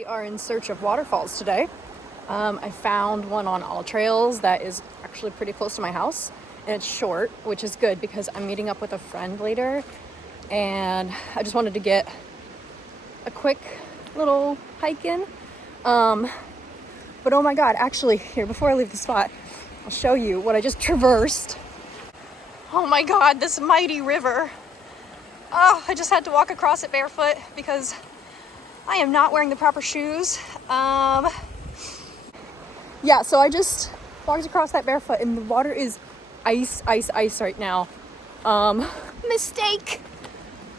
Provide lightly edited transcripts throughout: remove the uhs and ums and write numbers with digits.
We are in search of waterfalls today. I found one on All Trails that is actually pretty close to my house, and it's short, which is good because I'm meeting up with a friend later, and I just wanted to get a quick little hike in. But oh my god, actually, here, before I leave the spot, I'll show you what I just traversed. Oh my god, this mighty river. Oh, I just had to walk across it barefoot because I am not wearing the proper shoes. Yeah, so I just walked across that barefoot and the water is ice right now. Mistake.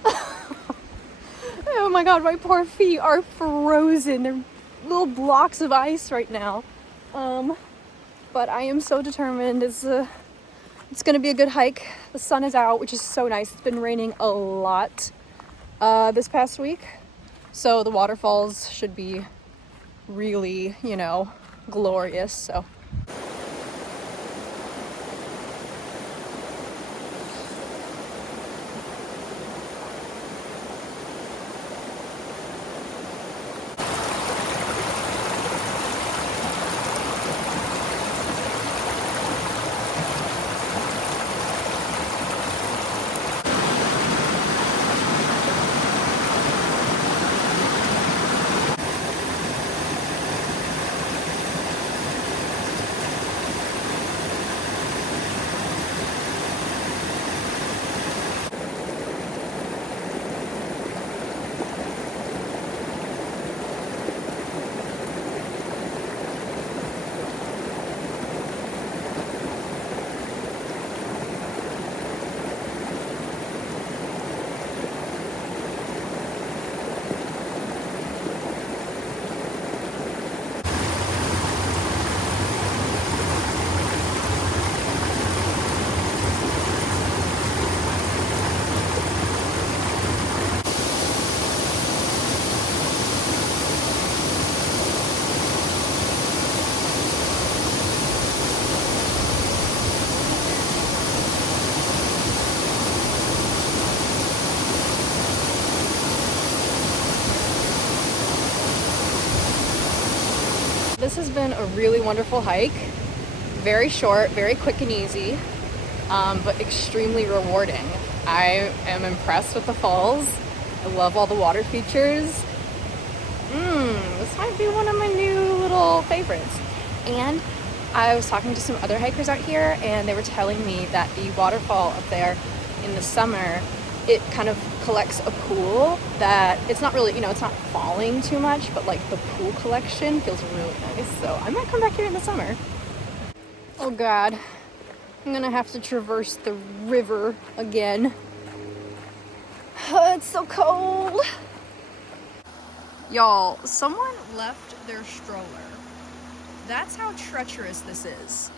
Oh my god, my poor feet are frozen. They're little blocks of ice right now. But I am so determined. It's gonna be a good hike. The sun is out, which is so nice. It's been raining a lot this past week. So the waterfalls should be really, glorious. So this has been a really wonderful hike. Very short, very quick and easy, but extremely rewarding. I am impressed with the falls. I love all the water features. This might be one of my new little favorites. And I was talking to some other hikers out here, and they were telling me that the waterfall up there in the summer, it kind of collects a pool that it's not really, it's not falling too much, but like the pool collection feels really nice. So I might come back here in the summer. Oh god, I'm gonna have to traverse the river again. It's so cold. Y'all, someone left their stroller. That's how treacherous this is.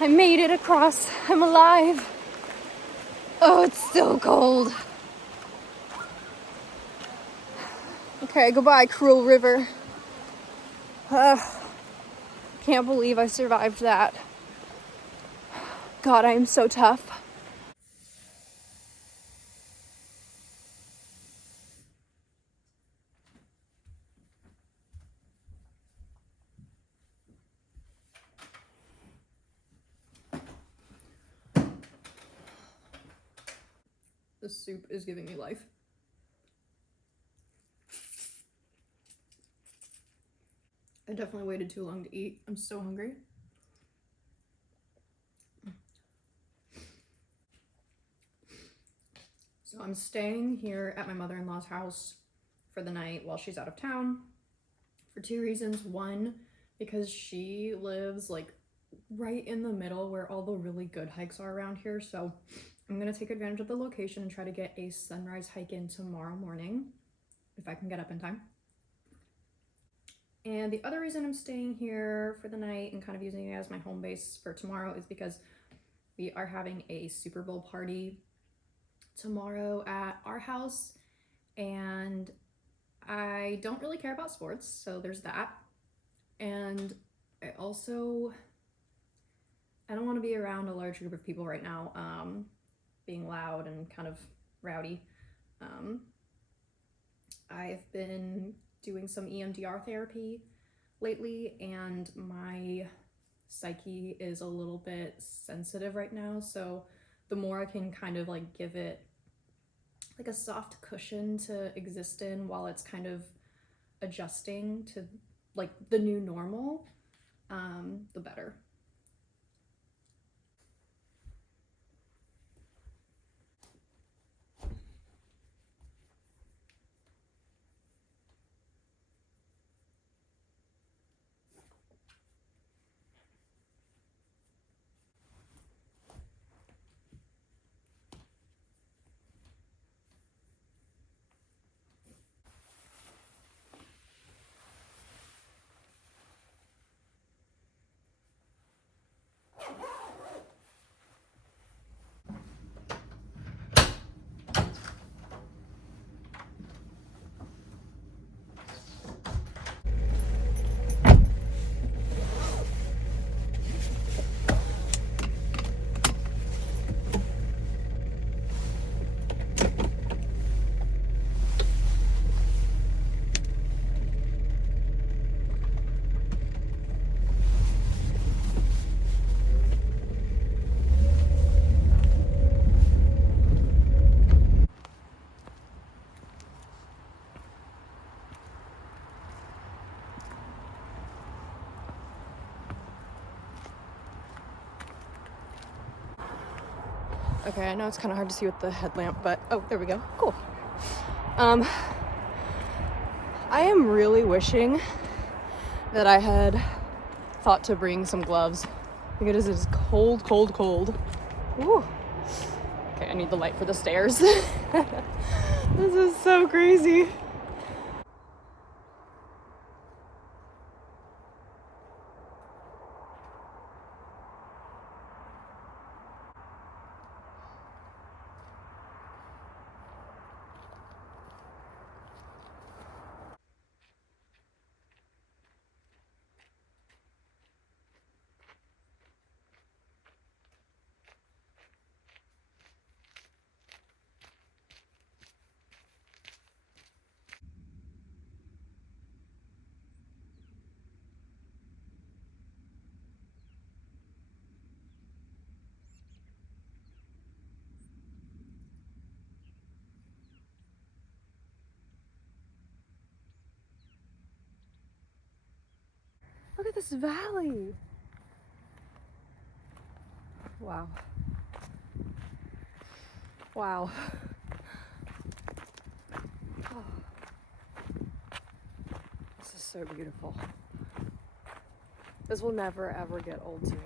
I made it across. I'm alive. Oh, it's so cold. Okay, goodbye, cruel river. Can't believe I survived that. God, I am so tough. This soup is giving me life. I definitely waited too long to eat. I'm so hungry. So I'm staying here at my mother-in-law's house for the night while she's out of town for two reasons. One, because she lives like right in the middle where all the really good hikes are around here. So I'm gonna take advantage of the location and try to get a sunrise hike in tomorrow morning if I can get up in time. And the other reason I'm staying here for the night and kind of using it as my home base for tomorrow is because we are having a Super Bowl party tomorrow at our house, and I don't really care about sports, so there's that. And I also, I don't want to be around a large group of people right now, being loud and kind of rowdy. I've been doing some EMDR therapy lately, and my psyche is a little bit sensitive right now, so the more I can kind of like give it like a soft cushion to exist in while it's kind of adjusting to like the new normal, the better. Okay, I know it's kind of hard to see with the headlamp, but oh, there we go. Cool. I am really wishing that I had thought to bring some gloves because it is cold, cold, cold. Ooh. Okay, I need the light for the stairs. This is so crazy. Look at this valley. Wow. Wow. Oh. This is so beautiful. This will never ever get old to me.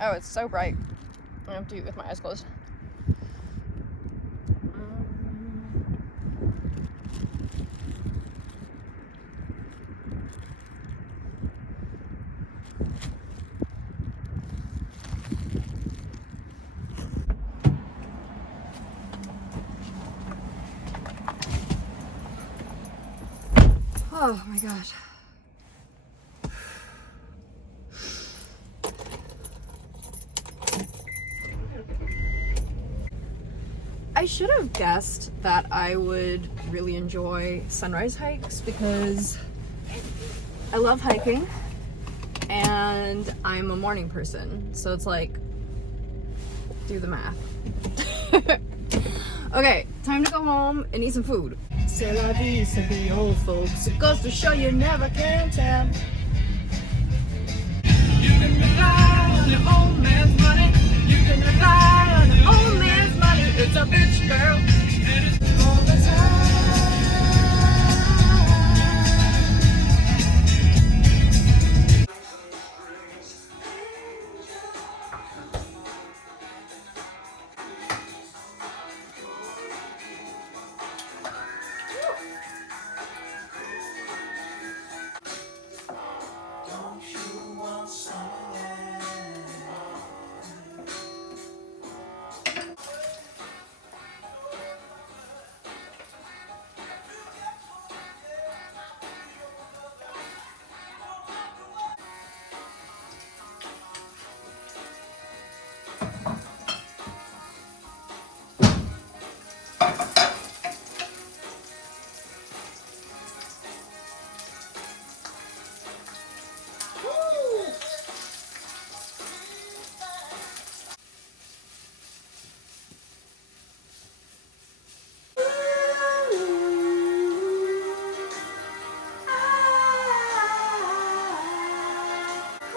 Oh, it's so bright. I have to do it with my eyes closed. Oh my gosh. I should have guessed that I would really enjoy sunrise hikes because I love hiking and I'm a morning person. So it's like, do the math. Okay, time to go home and eat some food. C'est la vie, said the old folks. It goes to show you never can tell. You can rely on your old man's money. You can rely on your old man's money. It's a bitch, girl. All the time.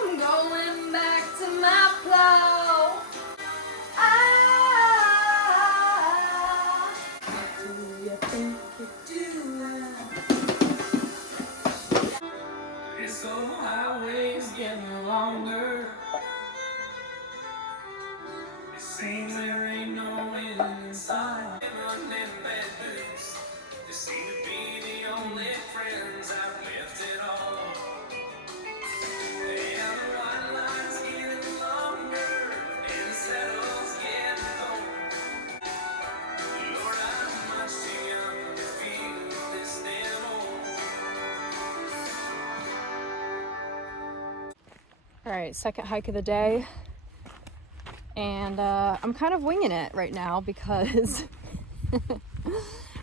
I'm going back to my plow. Do you think you do? This old highway's getting longer. It seems there ain't no end in sight. Running bad boots. They seem to be the only friends I've left at all. And the white line's getting longer and the saddle's getting low. Lord, I'm much too young to feel this damn old. All right, second hike of the day. And I'm kind of winging it right now because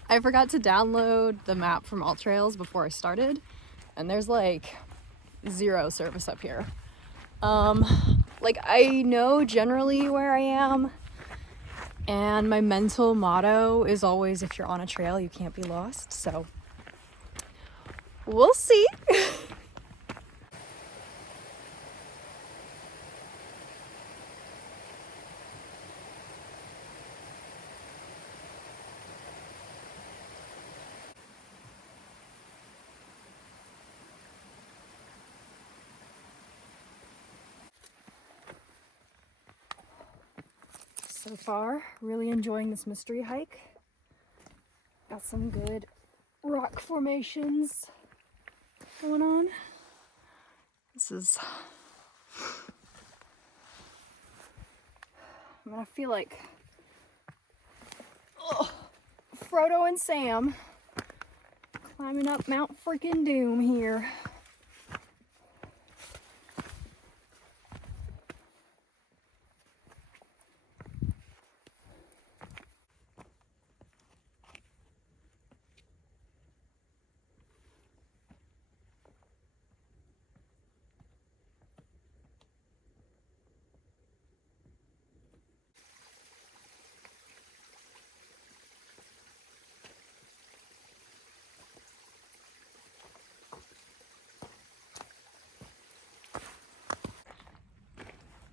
I forgot to download the map from AllTrails before I started, and there's like zero service up here. Like I know generally where I am, and my mental motto is always, if you're on a trail, you can't be lost. So we'll see. So far, really enjoying this mystery hike. Got some good rock formations going on. This is, I'm gonna feel like Frodo and Sam climbing up Mount freaking Doom here.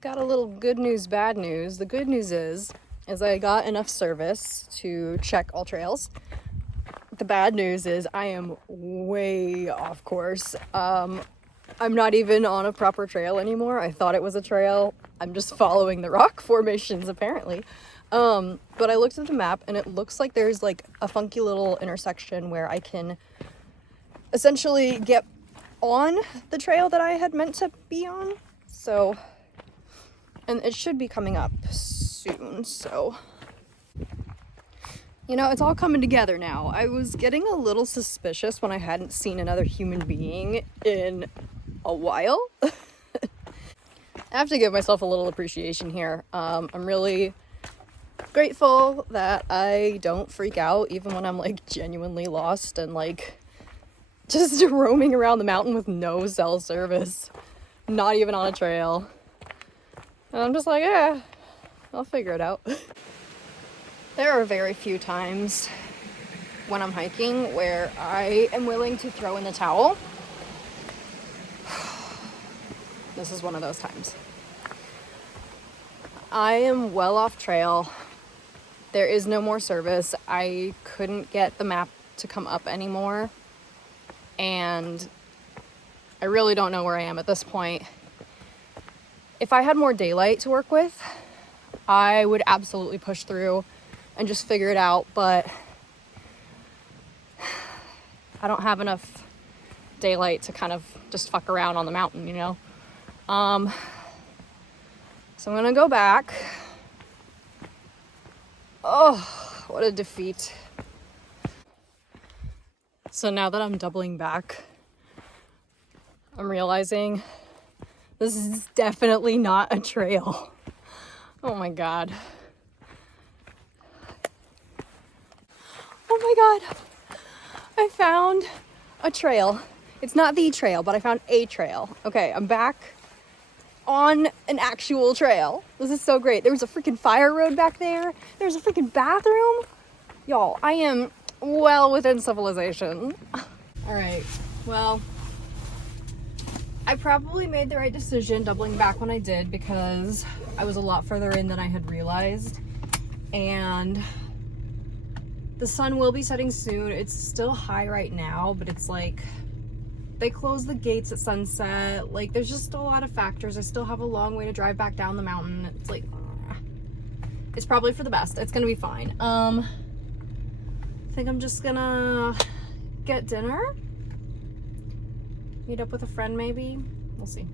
Got a little good news, bad news. The good news is I got enough service to check AllTrails. The bad news is I am way off course. I'm not even on a proper trail anymore. I thought it was a trail. I'm just following the rock formations apparently. But I looked at the map and it looks like there's like a funky little intersection where I can essentially get on the trail that I had meant to be on. So, and it should be coming up soon, so You know, it's all coming together now. I was getting a little suspicious when I hadn't seen another human being in a while. I have to give myself a little appreciation here. I'm really grateful that I don't freak out even when I'm like genuinely lost and like just roaming around the mountain with no cell service, not even on a trail. And I'm just like, yeah, I'll figure it out. There are very few times when I'm hiking where I am willing to throw in the towel. This is one of those times. I am well off trail. There is no more service. I couldn't get the map to come up anymore. And I really don't know where I am at this point. If I had more daylight to work with, I would absolutely push through and just figure it out, but I don't have enough daylight to kind of just fuck around on the mountain, you know? So I'm gonna go back. Oh, what a defeat. So now that I'm doubling back, I'm realizing this is definitely not a trail. Oh my God. Oh my God. I found a trail. It's not the trail, but I found a trail. Okay, I'm back on an actual trail. This is so great. There was a freaking fire road back there. There's a freaking bathroom. Y'all, I am well within civilization. All right, well, I probably made the right decision doubling back when I did because I was a lot further in than I had realized. And the sun will be setting soon. It's still high right now, but it's like they close the gates at sunset. Like there's just a lot of factors. I still have a long way to drive back down the mountain. It's like, it's probably for the best. It's gonna be fine. I think I'm just gonna get dinner, meet up with a friend maybe. We'll see.